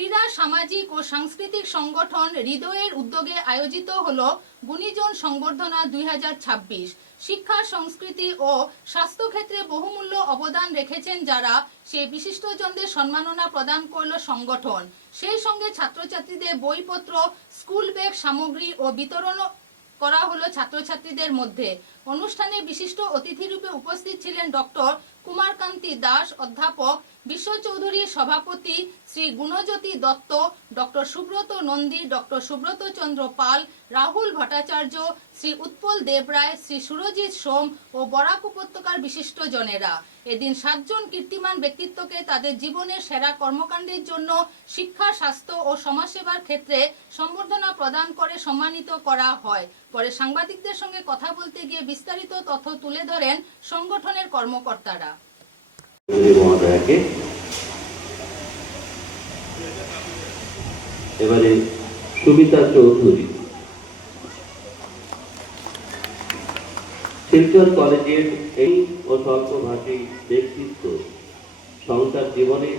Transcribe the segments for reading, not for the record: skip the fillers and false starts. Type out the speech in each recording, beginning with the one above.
ক্রীড়া সামাজিক ও সাংস্কৃতিক সংগঠন হৃদয়ের উদ্যোগে আয়োজিত হলো গুণীজন সংবর্ধনা 2026। শিক্ষা, সংস্কৃতি ও স্বাস্থ্য ক্ষেত্রে বহুমূল্য অবদান রেখেছেন যারা, সেই বিশিষ্টজনদের সম্মাননা প্রদান করল সংগঠন। সেই সঙ্গে ছাত্রছাত্রীদের বইপত্র, স্কুল ব্যাগ সামগ্রী ও বিতরণ করা হলো ছাত্রছাত্রীদের মধ্যে। অনুষ্ঠানে বিশিষ্ট অতিথিরূপে উপস্থিত ছিলেন ডক্টর কুমারকান্তি দাস, অধ্যাপক বিশ্ব চৌধুরী, সভাপতি শ্রী গুণজ্যোতি দত্ত, ডক্টর সুব্রত নন্দী, ডক্টর সুব্রত চন্দ্র পাল, রাহুল ভট্টাচার্য, শ্রী উৎপল দেবরায়, শ্রী সুরজিৎ সোম ও বরাক উপত্যকার বিশিষ্টজনেরা। এদিন 7 জন কীর্তিমান ব্যক্তিত্বকে তাদের জীবনের সেরা কর্মকাণ্ডের জন্য শিক্ষা, স্বাস্থ্য ও সমাজসেবার ক্ষেত্রে সম্বর্ধনা প্রদান করে সম্মানিত করা হয়। পরে সাংবাদিকদের সঙ্গে কথা বলতে গিয়ে বিস্তারিত তথ্য তুলে ধরেন সংগঠনের কর্মকর্তারা। এবারে সুমিতা চৌধুরী, শিলচর কলেজের এই ও স্বল্পভাষী ব্যক্তিত্ব, সংসার জীবনে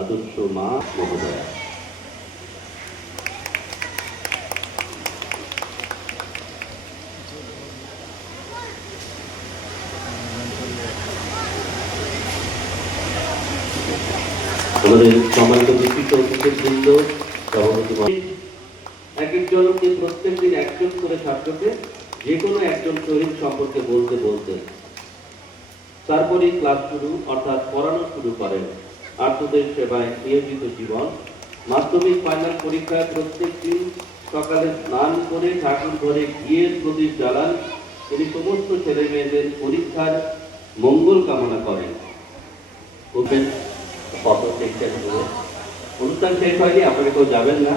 আদর্শ মা মহোদয়া। আমাদের সম্মানিত বিশিষ্ট অতিথিবৃন্দ, এক একজনকে প্রত্যেক দিন একজন করে ছাত্রকে যে কোনো একজন শহীদ সম্পর্কে বলতে বলতেন। তারপরে ক্লাস শুরু, অর্থাৎ পড়ানো শুরু করেন। আর্তদের সেবায় নিয়োজিত জীবন। মাধ্যমিক ফাইনাল পরীক্ষায় প্রত্যেক দিন সকালে স্নান করে ঠাকুর ঘরে গিয়ে প্রদীপ জ্বালান। তিনি সমস্ত ছেলে মেয়েদের পরীক্ষার মঙ্গল কামনা করেন। অনুষ্ঠান শেষ হয়নি, আপনারা কেউ যাবেন না।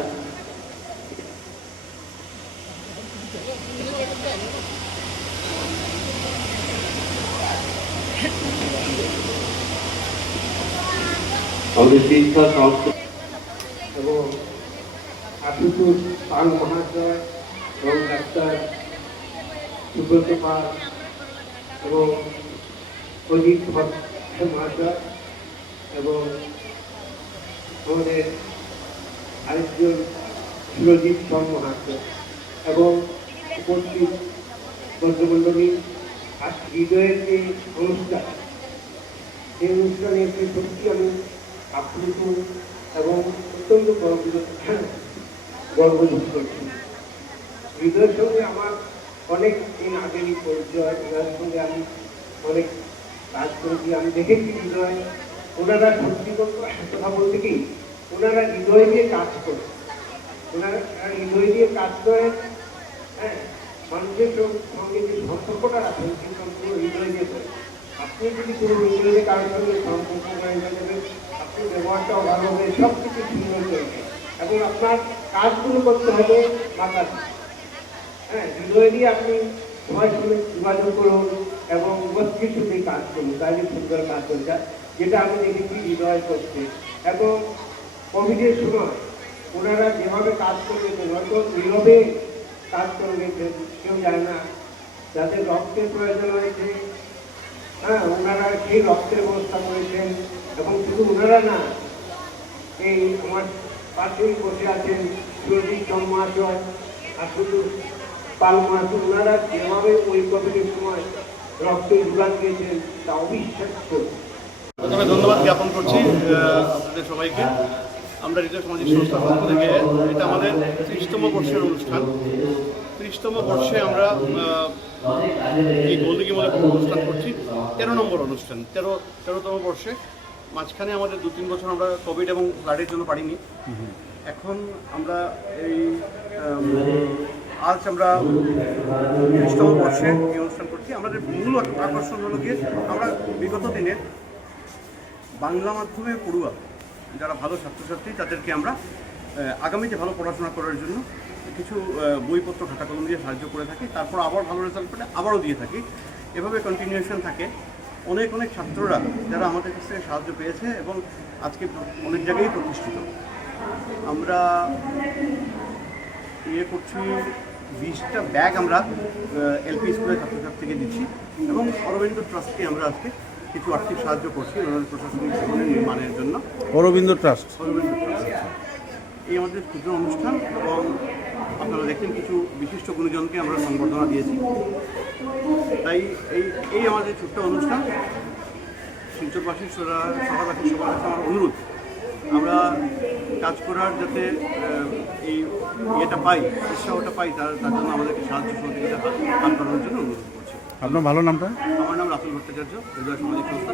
আমাদের শিক্ষা, সংস্কৃতি এবং আশুতোষ পাল মহাশয় এবং ডাক্তার সুব্রত পাল এবং অজিত মহাশয় এবং আমাদের আরেকজন সুরজিৎ সোম মহাশয় এবং উপস্থিত ভদ্রমণ্ডলী, আজ হৃদয়ের যে অনুষ্ঠান, এই অনুষ্ঠানে এসে সত্যি আমি আপ্লুত এবং অত্যন্ত গর্ববোধ করছি। হৃদয়ের সঙ্গে আমার অনেক দিন আগেরই পরিচয়। হৃদয়ের সঙ্গে আমি অনেক কাজ করেছি, আমি দেখেছি হৃদয়। ওনারা সত্যি কথা বলতে কি, ওনারা হৃদয় দিয়ে কাজ করে, ওনারা হৃদয় দিয়ে কাজ করেন। হ্যাঁ, মানুষের সঙ্গে যে সম্পর্কটা রাখেন সেই সম্পর্ক হৃদয় দিয়ে করেন। আপনি যদি কোনো হৃদয়ে কারোর সঙ্গে সম্পর্ক করেন, আপনি ব্যবহারটাও ভালো হবে, সব কিছু সুন্দর করবে এবং আপনার কাজগুলো করতে হবে মাথা। হ্যাঁ, হৃদয় দিয়ে আপনি সবার সঙ্গে যোগাযোগ করুন এবং মস্তিষ্ক দিয়ে কাজ করুন, তাহলে সুন্দর কাজ হয়ে যায়, যেটা আমি দেখেছি হৃদয় করছে। এবং কোভিডের সময় ওনারা যেভাবে কাজ করে গেছেন, হয়তো নীরবে কাজ করে গেছেন, কেউ জানে না। যাদের রক্তের প্রয়োজন হয়েছে, হ্যাঁ, ওনারা সেই রক্তের ব্যবস্থা করেছেন। এবং শুধু ওনারা না, এই আমার পাশেই বসে আছেন সুরজিৎ সোম মহাশয় আর শুধু পাল মহাশয়, ওনারা যেভাবে ওই কোভিডের সময় রক্তের যোগান দিয়েছেন তা অবিশ্বাস্য। প্রথমে ধন্যবাদ জ্ঞাপন করছি আপনাদের সবাইকে। আমরা হৃদয় সামাজিক সংস্থার পক্ষ থেকে, এটা আমাদের 30তম বর্ষের অনুষ্ঠান। 30তম বর্ষে আমরা এই গোলদিঘিমূলক অনুষ্ঠান করছি। 13 নম্বর অনুষ্ঠান, 13তম বর্ষে। মাঝখানে আমাদের 2-3 বছর আমরা কোভিড এবং ফ্লাডের জন্য পারিনি। এখন আমরা এই আজ আমরা 30তম বর্ষে এই অনুষ্ঠান করছি। আমাদের মূল আকর্ষণ হলো গিয়ে, আমরা বিগত দিনে বাংলা মাধ্যমে পড়ুয়া যারা ভালো ছাত্রছাত্রী, তাদেরকে আমরা আগামীতে ভালো পড়াশোনা করার জন্য কিছু বইপত্র খাতা কলম দিয়ে সাহায্য করে থাকি। তারপর আবার ভালো রেজাল্ট পেলে আবারও দিয়ে থাকি। এভাবে কন্টিনিউশন থাকে। অনেক অনেক ছাত্ররা যারা আমাদের কাছ থেকে সাহায্য পেয়েছে এবং আজকে অনেক জায়গায় প্রতিষ্ঠিত। আমরা করছি 20টা ব্যাগ আমরা এলপি স্কুলের ছাত্রছাত্রীকে দিচ্ছি এবং অরবিন্দ ট্রাস্টকে আমরা আজকে কিছু আর্থিক সাহায্য করছি ওনাদের প্রশাসনিক জীবনের নির্মাণের জন্য। অরবিন্দ ট্রাস্ট। এই আমাদের ক্ষুদ্র অনুষ্ঠান এবং আপনারা দেখেন কিছু বিশিষ্ট গুণীজনকে আমরা সংবর্ধনা দিয়েছি। তাই এই আমাদের ছোট্ট অনুষ্ঠান শিলচরবাসীর শহরবাসীর সবার কাছে আমার অনুরোধ, আমরা কাজ করার যাতে এই ইয়েটা পাই, উৎসাহটা পাই, তার জন্য আমাদেরকে সাহায্য সহযোগিতা হাত বাড়ানোর জন্য অনুরোধ করছি। আপনার ভালো নামটা? আমার নাম রাতুল ভট্টাচার্য, হৃদয় সামাজিক সংস্থা।